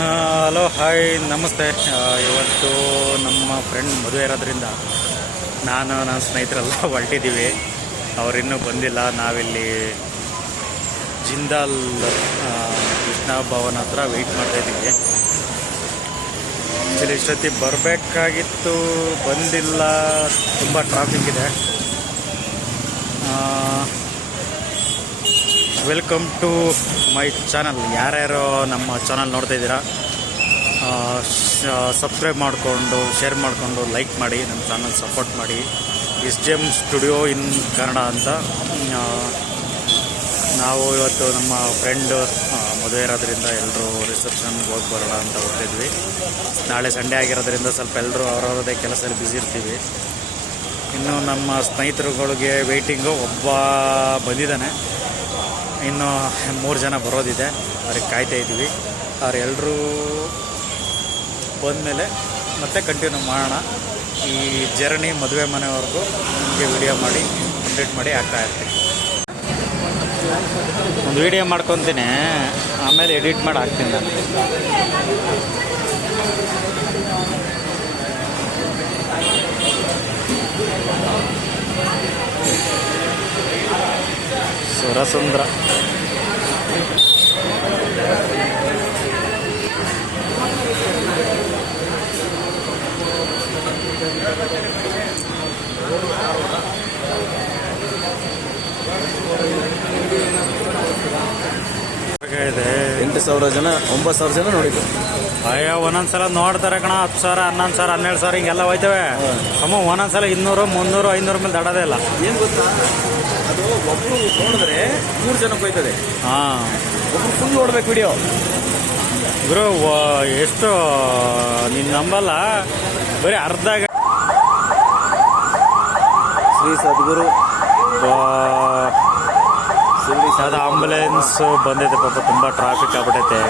Hello, hi, ನಮಸ್ತೆ. ಇವತ್ತು ನಮ್ಮ ಫ್ರೆಂಡ್ ಮದುವೆ ಇರೋದ್ರಿಂದ ನಾನು ನನ್ನ ಸ್ನೇಹಿತರೆಲ್ಲ ಹೊರಟಿದ್ದೀವಿ. ಅವರಿನ್ನೂ ಬಂದಿಲ್ಲ. ನಾವಿಲ್ಲಿ ಜಿಂದಾಲ್ ಕೃಷ್ಣ ಭವನ ಹತ್ರ ವೆಯ್ಟ್ ಮಾಡ್ತಾಯಿದ್ದೀವಿ ಆ್ಯಕ್ಚುಲಿ ಇಷ್ಟೊತ್ತಿಗೆ ಬರಬೇಕಾಗಿತ್ತು, ಬಂದಿಲ್ಲ. ತುಂಬ ಟ್ರಾಫಿಕ್ ಇದೆ. Welcome to my channel. ಯಾರ್ಯಾರು ನಮ್ಮ ಚಾನಲ್ ನೋಡ್ತಾ ಇದ್ದೀರಾ ಸಬ್ಸ್ಕ್ರೈಬ್ ಮಾಡಿಕೊಂಡು, ಶೇರ್ ಮಾಡಿಕೊಂಡು ಲೈಕ್ ಮಾಡಿ, ನಮ್ಮ ಚಾನಲ್ ಸಪೋರ್ಟ್ ಮಾಡಿ. S G M studio in Kannada ಅಂತ. ನಾವು ಇವತ್ತು ನಮ್ಮ ಫ್ರೆಂಡ್ ಮದುವೆ ಇರೋದ್ರಿಂದ ಎಲ್ಲರೂ ರಿಸೆಪ್ಷನ್ಗೆ ಹೋಗಿ ಬರೋಣ ಅಂತ ಹೋಗ್ತಿದ್ವಿ ನಾಳೆ ಸಂಡೇ ಆಗಿರೋದ್ರಿಂದ ಸ್ವಲ್ಪ ಎಲ್ಲರೂ ಅವರವರದೇ ಕೆಲಸದಲ್ಲಿ ಬ್ಯುಸಿ ಇರ್ತೀವಿ. ಇನ್ನು ನಮ್ಮ ಸ್ನೇಹಿತರುಗಳಿಗೆ ವೆಯ್ಟಿಂಗು ಒಬ್ಬ ಬಂದಿದ್ದಾನೆ. ಇನ್ನು ಮೂರು ಜನ ಬರೋದಿದೆ, ಅವ್ರಿಗೆ ಕಾಯ್ತಾ ಇದ್ದೀವಿ. ಅವರೆಲ್ಲರೂ ಬಂದಮೇಲೆ ಮತ್ತೆ ಕಂಟಿನ್ಯೂ ಮಾಡೋಣ. ಈ ಜರ್ನಿ ಮದುವೆ ಮನೆವರೆಗೂ ನಿಮಗೆ ವಿಡಿಯೋ ಮಾಡಿ ಕಂಪ್ಲೀಟ್ ಮಾಡಿ ಆಗ್ತಾ ಇರ್ತೀನಿ. ಒಂದು ವಿಡಿಯೋ ಮಾಡ್ಕೊತೀನಿ, ಆಮೇಲೆ ಎಡಿಟ್ ಮಾಡಿ ಹಾಕ್ತೀನಿ ನಾನು. ಸುರಸುಂದ್ರ. ಇದೆ ಎಂಟು ಸಾವಿರ ಜನ ಒಂಬತ್ತು ಸಾವಿರ ಜನ ನೋಡಿದ್ರು. ಅಯ್ಯೋ ಒಂದೊಂದ್ಸಲ ನೋಡ್ತಾರೆ ಕಣ ಹತ್ತು ಸಾವಿರ ಹನ್ನೊಂದು ಸಾವಿರ ಹನ್ನೆರಡು ಸಾವಿರ ಹಿಂಗೆಲ್ಲ ಹೋಯ್ತವೆ. ಅಮ್ಮ ಒಂದೊಂದ್ಸಲ ಇನ್ನೂರು ಮುನ್ನೂರು ಐನೂರು ಮೇಲೆ ದಡದೇ ಇಲ್ಲ. ಏನು ಗೊತ್ತಾ? ಒಬ್ರು ನೋಡಿದ್ರೆ ಮೂರು ಜನಕ್ಕೆ ಹೋಯ್ತದೆ ಹಾಂ. ಒಬ್ರು ಫುಲ್ ನೋಡ್ಬೇಕು ವಿಡಿಯೋ ಗುರು ಎಷ್ಟು ನೀನು ನಂಬಲ್ಲ? ಬರೀ ಅರ್ಧ ಶ್ರೀ ಸದ್ಗುರು. ಅದು ಆಂಬುಲೆನ್ಸ್ ಬಂದೈತೆ ಪಾಪ ತುಂಬ ಟ್ರಾಫಿಕ್ ಆಗ್ಬಿಟ್ಟೈತೆ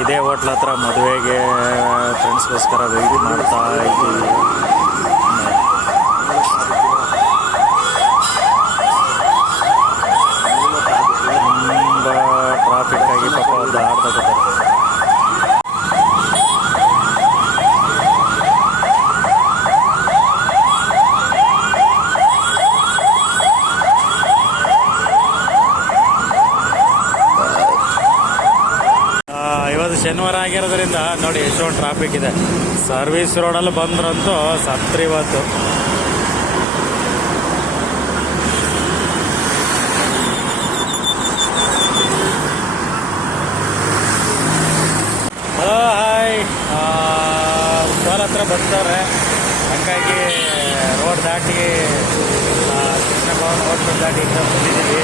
ಇದೇ ಹೋಟ್ಲ್ ಹತ್ರ ಮದುವೆಗೆ ಫ್ರೆಂಡ್ಸ್ಗೋಸ್ಕರ ವೆಯ್ಟ್ ಮಾಡ್ತಾ ಇದ್ದೀವಿ ತುಂಬ ಟ್ರಾಫಿಕ್ ಆಗಿ ಪಾಪ ಒಂದು ಆಡ್ತಾ ಆ, ಇವತ್ತು ಶನಿವಾರ ಆಗಿರೋದ್ರಿಂದ ನೋಡಿ ಎಷ್ಟೊಂದು ಟ್ರಾಫಿಕ್ ಇದೆ. ಸರ್ವಿಸ್ ರೋಡಲ್ಲಿ ಬಂದ್ರಂತೂ ಸತ್ರಿ ಇವತ್ತು. ಹಲೋ ಹಾಯ್ ಉಪ್ಪಾಲ ಹತ್ರ ಬರ್ತಾರೆ. ಹಂಗಾಗಿ ರೋಡ್ ದಾಟಿ ಕೃಷ್ಣ ಭವನ್ ಹೋಟ್ಲ್ ದಾಟಿ ಇಂದ ಬಂದಿದ್ದೀವಿ.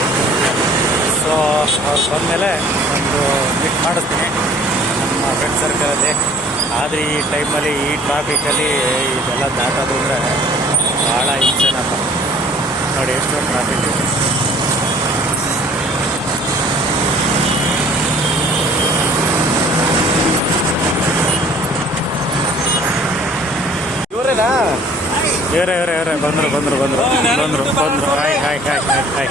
ಸೊ ಅವ್ರು ಬಂದಮೇಲೆ ಒಂದು ಮೀಟ್ ಮಾಡಿಸ್ತೀನಿ. ನಮ್ಮ ಫ್ರೆಂಡ್ ಸರ್ಕಲಲ್ಲಿ ಆದರೆ ಈ ಟೈಮಲ್ಲಿ ಈ ಟ್ರಾಫಿಕಲ್ಲಿ ಇದೆಲ್ಲ ದಾಟೋದು ಅಂದರೆ ಭಾಳ ಹಿಂಸೆನಪ್ಪ ನೋಡಿ ಎಷ್ಟು ಟ್ರಾಫಿಕ್ ಇದೆ. ಇವರೇನಾ? ಇವರೇ ಇವರೇ ಇವರೇ ಬಂದರು ಬಂದರು ಬಂದರು. ಬಂದರು. ಬಂದರು. Hi hi hi hi hi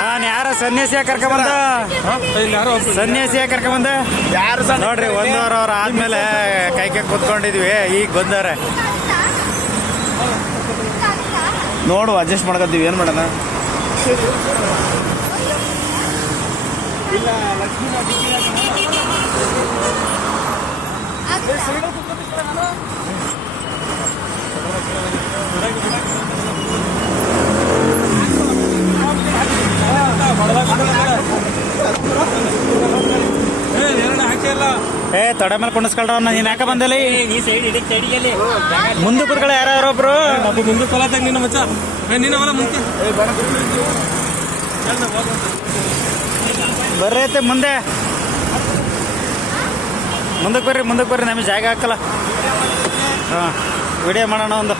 ಹಾಂ ಯಾರ? ಸನ್ಯಾಸಿಯ ಕರ್ಕೊಂಬಂದ ಸನ್ಯಾಸಿಯ ಕರ್ಕೊಂಬಂದ ಯಾರು ನೋಡ್ರಿ ಒಂದೂವರೆ ಅವ್ರ ಆದ್ಮೇಲೆ ಕೈ ಕೈ ಕುತ್ಕೊಂಡಿದ್ವಿ. ಈಗ ಬಂದಾರೆ ನೋಡು ಅಡ್ಜಸ್ಟ್ ಮಾಡ್ಕೊತೀವಿ. ಏನ್ ಮಾಡೋಣ? ಏ, ತೊಡೆ ಮೇಲೆ ಕುಣಿಸ್ಕೊಳ್ರ ನೀನ್ ಯಾಕೆ ಬಂದಲ್ಲಿ ಮುಂದೆ ಕುರ್ಗಳ ಯಾರು ಒಬ್ರು? ಮುಂದೆ ಕೊಲತಾಗ ನಿನ್ನ ಮಚ್ಚ ನಿನ್ನ ಅವಲ್ಲ ಮುಂದೆ ಬರ್ರಿ ಐತೆ ಮುಂದೆ. ಮುಂದಕ್ಕೆ ಬರ್ರಿ ಮುಂದಕ್ಕೆ ಬರ್ರಿ, ನಮಗೆ ಜಾಗ ಹಾಕಲ್ಲ. ಹಾಂ. ವಿಡಿಯೋ ಮಾಡೋಣ ಒಂದು.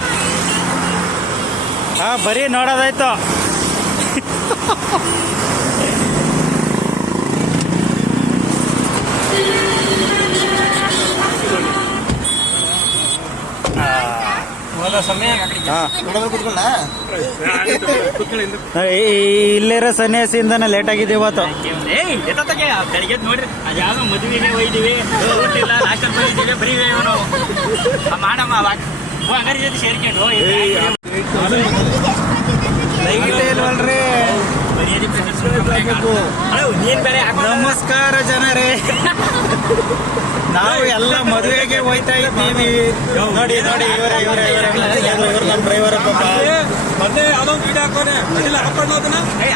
ಹಾಂ ಬರೀ ನೋಡೋದಾಯ್ತು. ಇಲ್ಲಿರೋ ಸನ್ಯಾಸಿಯಿಂದನೇ ಲೇಟ್ ಆಗಿದೆ ಇವತ್ತು. ನೋಡ್ರಿ ಅದ್ಯಾವ ಮದುವೆಗೆ ಒಯ್ದಿವಿ ಬರೀ ಮಾಡಮ್ಮ ನಮಸ್ಕಾರ ಜನರೇ. ನಾವು ಎಲ್ಲ ಮದುವೆಗೆ ಹೋಯ್ತಾ ಇದ್ದೀವಿ. ನೋಡಿ ನೋಡಿ ಇವರೇ ಇವರೇ ಇವರ ಇವ್ರು ನಮ್ಮ ಡ್ರೈವರ್ ಪಾಪ. ಮತ್ತೆ ಮೊನ್ನೆ ಒಂದು ವಿಡಿಯೋ ಹಾಕೋನೆ ಅದಿಲ್ಲ ಹಾಕೊಂಡು ಅದನ್ನ. ಏ.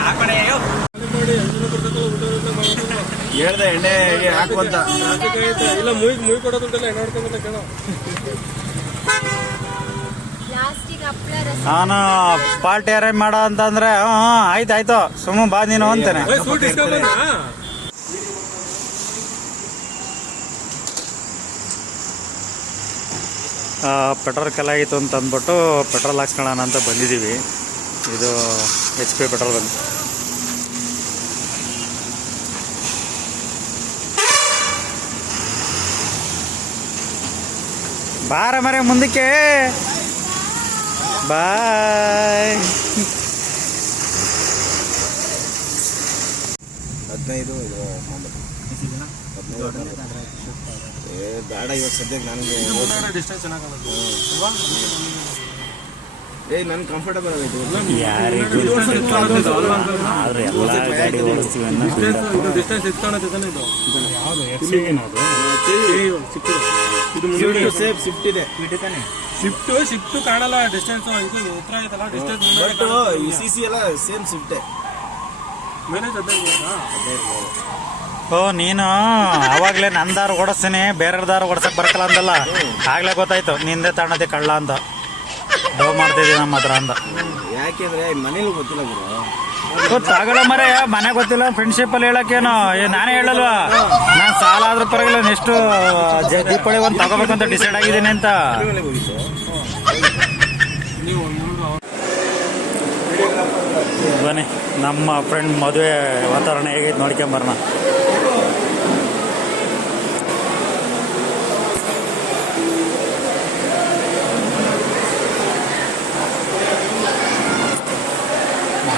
ಹೇಳ್ದೆ ಎಣ್ಣೆ ಹಾಕುವಂತ ಇಲ್ಲ ಮುಯ್ ಮುಯ್ ಕೊಡೋದುಂಟಲ್ಲ ಎಣ್ಣೆ ಹೊಡ್ಕೊಂಬಂದ ಕೇಳೋ. ನಾನು ಪಾರ್ಟಿ ಅರೇಂಜ್ ಮಾಡ ಅಂತಂದ್ರೆ ಹ್ಞೂ ಆಯ್ತು ಆಯ್ತು. ಸುಮ್ಮ ಬಾ ನೀನು ಅಂತಾನೆ. ಪೆಟ್ರೋಲ್ ಕೆಲಾಗಿತ್ತು ಅಂತ ಅಂದ್ಬಿಟ್ಟು ಪೆಟ್ರೋಲ್ ಹಾಕ್ಸ್ಕೊಳ್ಳೋಣ ಅಂತ ಬಂದಿದ್ದೀವಿ. ಇದು ಎಚ್ ಪಿ ಪೆಟ್ರೋಲ್ ಬಂದು. ಬಾರ ಮರೆ ಮುಂದಕ್ಕೆ. ಬಾಯ್ ಹದಿನೈದು ಇದು ಏ ಬೇಡ ಇವಾಗ ಸದ್ಯಕ್ಕೆ ನನಗೆ ಡಿಸ್ಟೆನ್ಸ್ ಚೆನ್ನಾಗಿ ಏ ನನ್ ಕಂಫರ್ಟಬಲ್ ಆಗೈತೆ ಯಾರಿಗೂ ಆದ್ರೆ ಎಲ್ಲ ಗಾಡಿ ಓಡಿಸ್ತೀವಿ ಅನ್ನೋ ಡಿಸ್ಟೆನ್ಸ್ ಇದು. ಡಿಸ್ಟೆನ್ಸ್ ಎಷ್ಟು ಕಾಣುತ್ತೆ ತಾನೇ ಇದು ಏ, ಸಿಕ್ಕಿದೆ. ಇದು ಮುಂದೆ ಸೇಫ್ ಶಿಫ್ಟ್ ಇದೆ. ಶಿಫ್ಟ್ ಶಿಫ್ಟ್ ಕಾಣಲ್ಲ. ಡಿಸ್ಟೆನ್ಸ್ ಇದು ಹತ್ರ ಐತಲ್ಲ ಡಿಸ್ಟೆನ್ಸ್ ಬಟ್ ಈ ಸಿ ಸಿ ಎಲ್ಲ ಸೇಮ್ ಶಿಫ್ಟೇ ಓ ನೀನು ಅವಾಗ್ಲೇ ನನ್ನ ದಾರ ಓಡಿಸ್ತೀನಿ ಬೇರೆ ದಾರ ಓಡಿಸಕ್ ಬರಕಲ್ಲ ಅಂದಲ್ಲ. ಆಗ್ಲೇ ಗೊತ್ತಾಯ್ತು ನಿಂದೆ ತಾಣದೆ ಕಳ್ಳ ಅಂತ. ಡೋ ಮಾಡ್ತಿದ್ದೀವಿ ನಮ್ಮ ಹತ್ರ ಅಂತ. ಯಾಕೆಂದ್ರೆ ಮನೇಲಿ ಗೊತ್ತಿಲ್ಲ ಗುರು. ತಗೊಳ ಮರೆ ಮನೆ ಗೊತ್ತಿಲ್ಲ ಫ್ರೆಂಡ್ಶಿಪ್ ಅಲ್ಲಿ ಹೇಳಕ್ಕೇನು? ಏ, ನಾನೇ ಹೇಳಲ್ವಾ? ನಾನು ಸಾಲ ಆದ್ರೂ ಪರವಾಗಿಲ್ಲ ನೆಕ್ಸ್ಟ್ ದೀಪಾವಳಿ ಒಂದು ತಗೋಬೇಕು ಅಂತ ಡಿಸೈಡ್ ಆಗಿದ್ದೀನಿ ಅಂತ. ಮನೆಗೆ ಹೋಗಿದ್ದು ಬನ್ನಿ ನಮ್ಮ ಫ್ರೆಂಡ್ ಮದುವೆ ವಾತಾವರಣ ಹೇಗೈತೆ ನೋಡ್ಕೊಂಬರೋಣ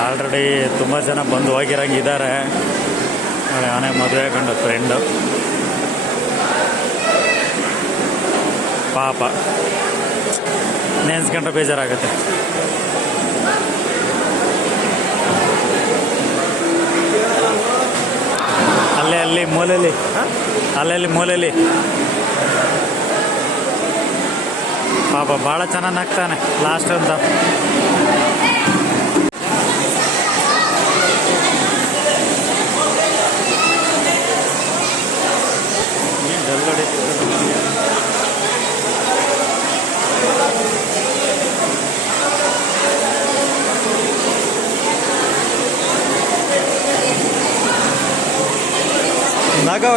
ಆಲ್ರೆಡಿ ತುಂಬ ಜನ ಬಂದು ಹೋಗಿರಂಗಿದ್ದಾರೆ. ನೋಡಿ ಅವನೇ ಮದುವೆ ಕಂಡು ಫ್ರೆಂಡು ಪಾಪ. ನೆನ್ಸ್ಕೊಂಡ್ರೆ ಬೇಜಾರಾಗುತ್ತೆ. ಅಲ್ಲೇ, ಅಲ್ಲಿ ಮೂಲೆಯಲ್ಲಿ ಅಲ್ಲೇ, ಅಲ್ಲಿ ಮೂಲೆಯಲ್ಲಿ ಪಾಪ ಭಾಳ ಚೆನ್ನಾಗಿ ನಗ್ತಾನೆ ಲಾಸ್ಟ್ ಅಂತ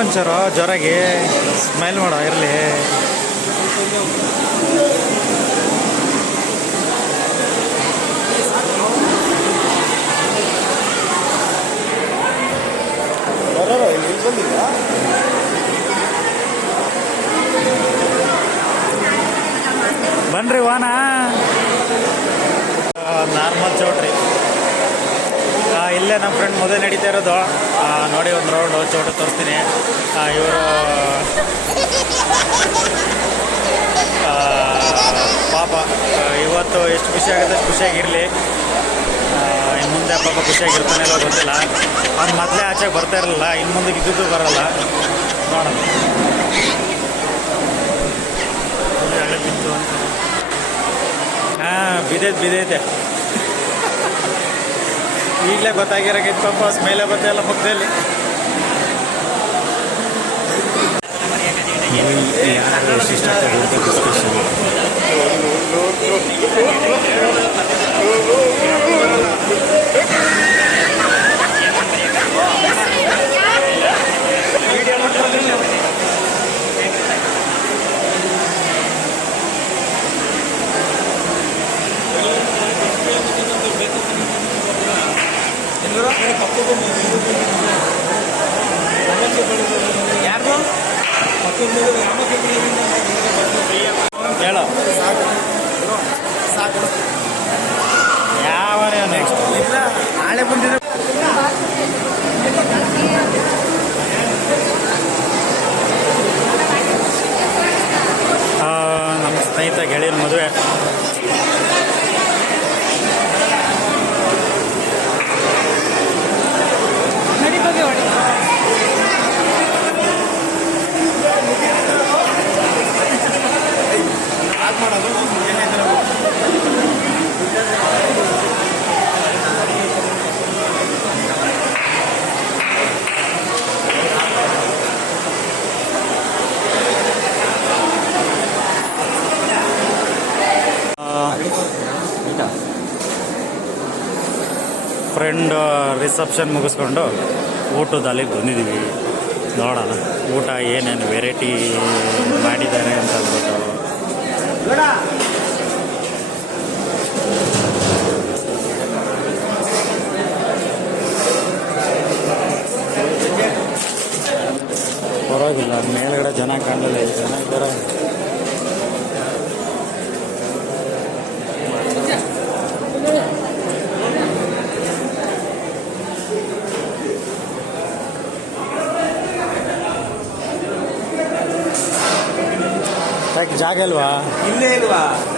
ಒಂಚೂರು ಜ್ವರಾಗಿ ಸ್ಮೈಲ್ ಮಾಡ ಇರಲಿ. ಬನ್ರಿ ವಾನ ನಾರ್ಮಲ್ ಚೌಟ್ರಿ. ಇಲ್ಲೇ ನಮ್ಮ ಫ್ರೆಂಡ್ ಮದುವೆ ನಡೀತಾ ಇರೋದು. ನೋಡಿ ಒಂದು ರೌಂಡ್ ಚೋಟ ತೋರಿಸ್ತೀನಿ. ಇವರು ಪಾಪ ಇವತ್ತು ಎಷ್ಟು ಖುಷಿ ಆಗುತ್ತೆ, ಅಷ್ಟು ಖುಷಿಯಾಗಿರಲಿ ಇನ್ನು ಮುಂದೆ ಪಾಪ ಖುಷಿಯಾಗಿರ್ತಾನೆ ಇಲ್ಲೋ ಗೊತ್ತಿಲ್ಲ. ಅವ್ನು ಮೊದಲೇ ಆಚೆ ಬರ್ತಾ ಇರಲಿಲ್ಲ ಇನ್ನು ಮುಂದೆ ಇದ್ದಿದ್ದು ಬರಲ್ಲ. ನೋಡೋಣ. ಹಾಂ, ಬಿದ್ದೈತೆ ಬಿದೈತೆ ಈಗಲೇ ಗೊತ್ತಾಗಿರೋಕೆ ಪಾಪ ಸ್ಮೇಲೆ ಬರ್ತಾ ಇಲ್ಲ ಮುಖದಲ್ಲಿ ಫ್ರೆಂಡ್ ರಿಸೆಪ್ಷನ್ ಮುಗಿಸ್ಕೊಂಡು ಊಟದ ಅಲ್ಲಿಗೆ ಬಂದಿದ್ದೀವಿ. ನೋಡೋಣ, ಊಟ ಏನೇನು ವೆರೈಟಿ ಮಾಡಿದ್ದಾರೆ ಅಂತ ಅಂದ್ಬಿಟ್ಟು. ಪರವಾಗಿಲ್ಲ, ಮೇಲ್ಗಡೆ ಜನ ಕಾಣಲಿಲ್ಲ ಇಲ್ಲಿ ಇಲ್ವಾ ಇಲ್ಲೇ ಇಲ್ವಾ?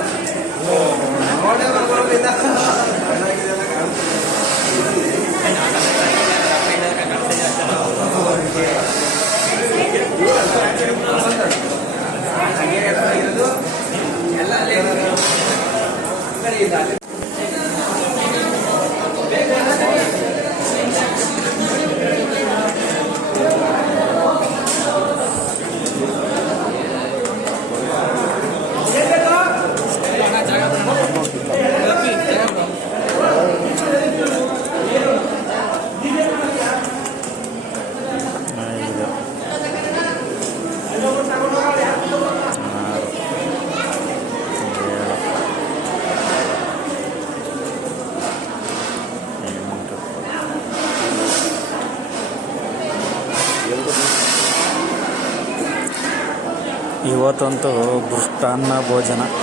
ಇವತ್ತಂತೂ ಬೃಷ್ಟಾನ್ನ ಭೋಜನ.